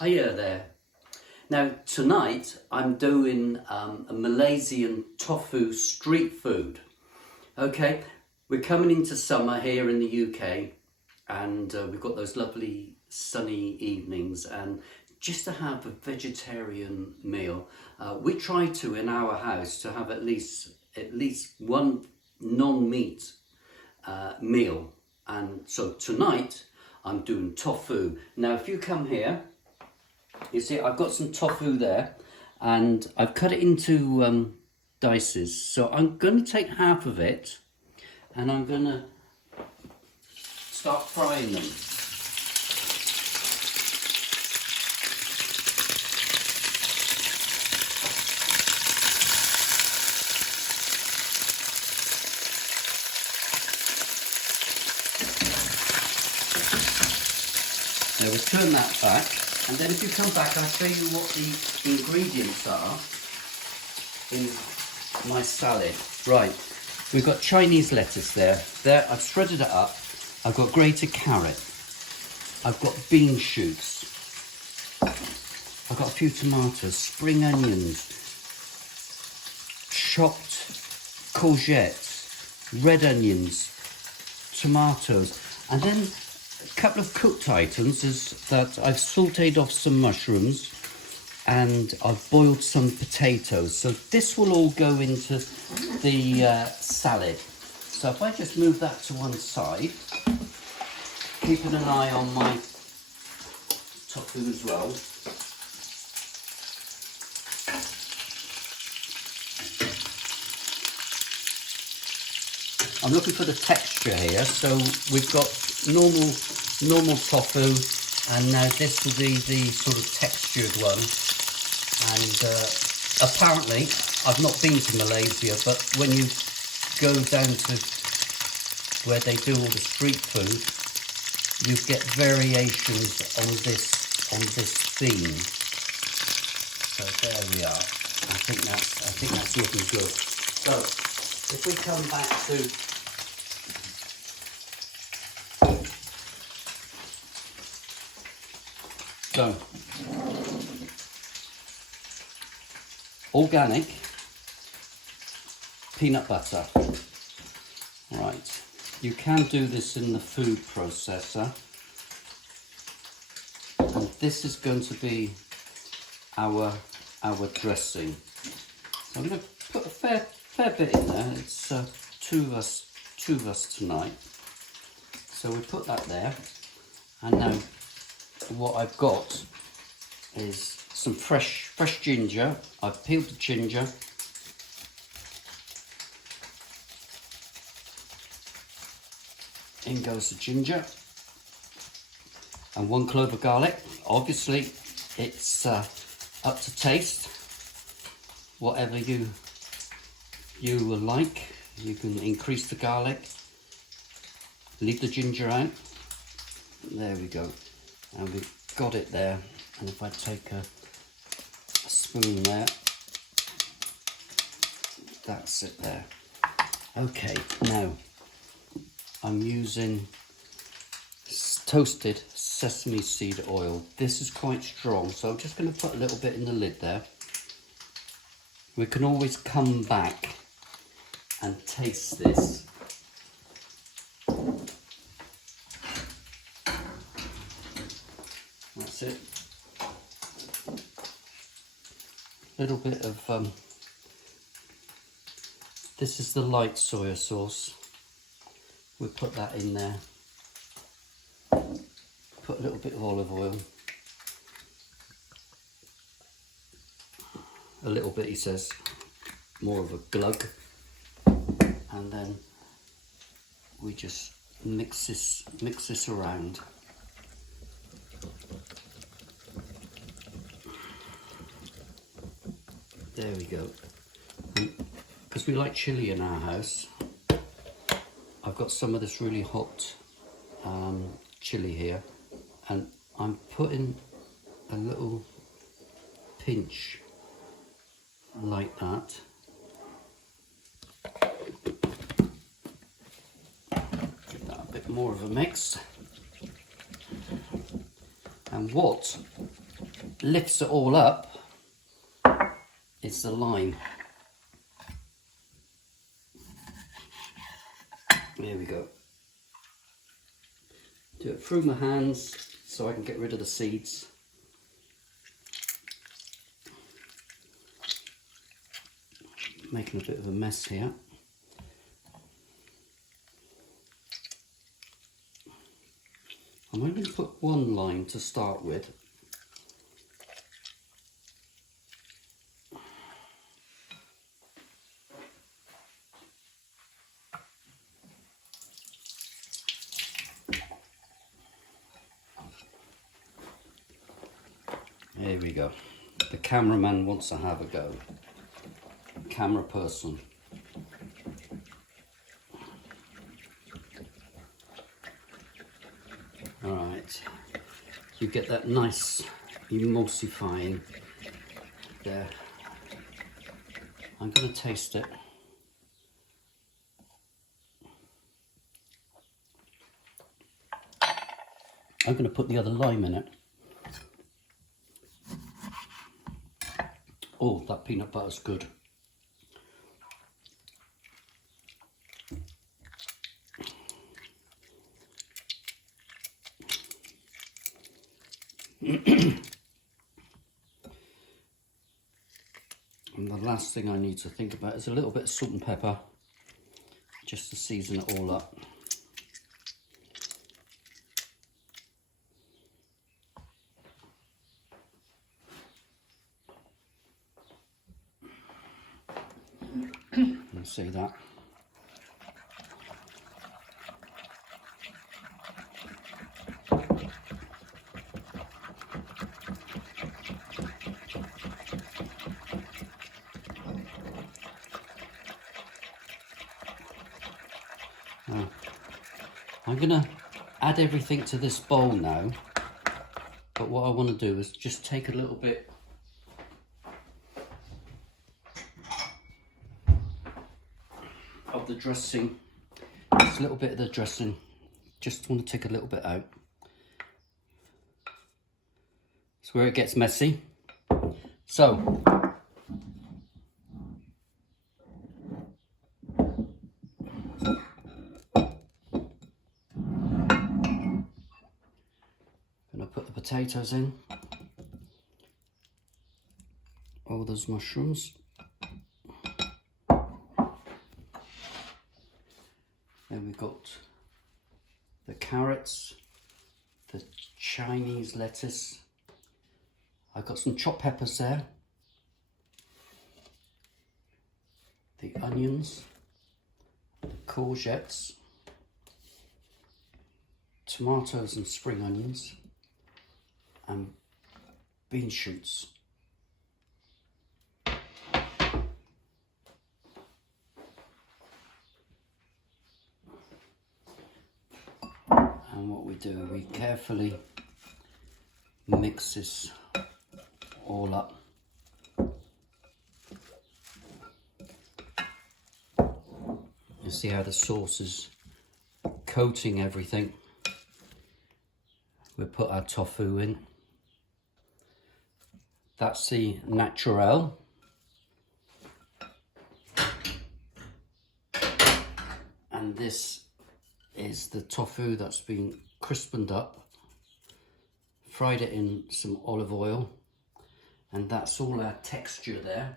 Hiya there. Now tonight I'm doing a Malaysian tofu street food. Okay, we're coming into summer here in the UK and we've got those lovely sunny evenings, and just to have a vegetarian meal, we try to in our house to have at least one non-meat meal. And so tonight I'm doing tofu. Now if you come here, you see I've got some tofu there and I've cut it into dices. So I'm going to take half of it and I'm going to start frying them. Now we turn that back, and then if you come back I'll show you what the ingredients are in my salad. Right, we've got Chinese lettuce there. I've shredded it up. I've got grated carrot. I've got bean shoots. I've got a few tomatoes, spring onions, chopped courgettes, red onions, tomatoes, and then a couple of cooked items is that I've sauteed off some mushrooms and I've boiled some potatoes. So this will all go into the salad. So if I just move that to one side, keeping an eye on my tofu as well. I'm looking for the texture here, so we've got normal tofu, and now this will be the sort of textured one. And apparently, I've not been to Malaysia, but when you go down to where they do all the street food, you get variations on this theme. So there we are. I think that's looking good. So if we come back to organic peanut butter. Right, you can do this in the food processor, and this is going to be our dressing. So I'm going to put a fair bit in there. It's two of us tonight, so we put that there. And now what I've got is some fresh ginger. I've peeled the ginger. In goes the ginger. And 1 clove of garlic. Obviously it's up to taste. Whatever you will like. You can increase the garlic. Leave the ginger out. There we go. And we've got it there. And if I take a spoon there, that's it there. Okay, now I'm using toasted sesame seed oil. This is quite strong, so I'm just going to put a little bit in the lid there. We can always come back and taste this. That's it. A little bit of this is the light soya sauce. We'll put that in there. Put a little bit of olive oil. A little bit, he says, more of a glug. And then we just mix this around. There we go. Because we like chilli in our house, I've got some of this really hot chilli here, and I'm putting a little pinch like that. Give that a bit more of a mix. And what lifts it all up is the lime. There we go. Do it through my hands so I can get rid of the seeds. Making a bit of a mess here. I'm only going to put one lime to start with. There we go. The cameraman wants to have a go. Camera person. Alright, you get that nice emulsifying there. I'm going to taste it. I'm going to put the other lime in it. Oh, that peanut butter's good. And the last thing I need to think about is a little bit of salt and pepper, just to season it all up. You see that? I'm going to add everything to this bowl now, but what I want to do is just take a little bit of the dressing, just a little bit of the dressing, just want to take a little bit out. It's where it gets messy. So, put the potatoes in, all those mushrooms, then we've got the carrots, the Chinese lettuce, I've got some chopped peppers there, the onions, the courgettes, tomatoes and spring onions, and bean shoots. And what we do, we carefully mix this all up. You see how the sauce is coating everything. We put our tofu in. That's the naturel. And this is the tofu that's been crispened up. Fried it in some olive oil. And that's all our texture there.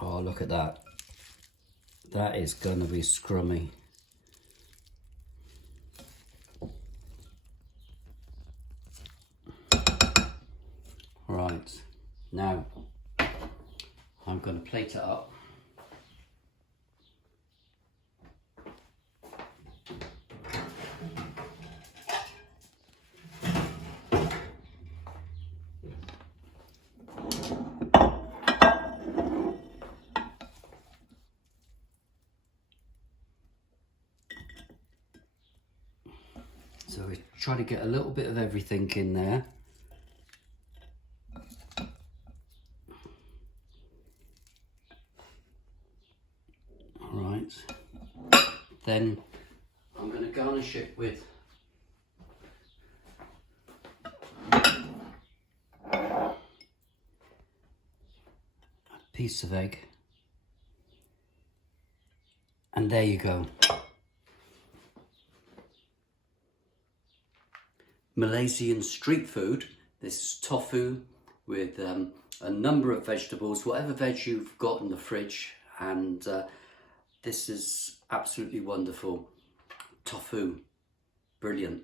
Oh, look at that. That is going to be scrummy. Right, now I'm going to plate it up. So we try to get a little bit of everything in there. Right, then I'm going to garnish it with a piece of egg, and there you go. Malaysian street food. This is tofu with a number of vegetables, whatever veg you've got in the fridge, and this is absolutely wonderful. Tofu, brilliant.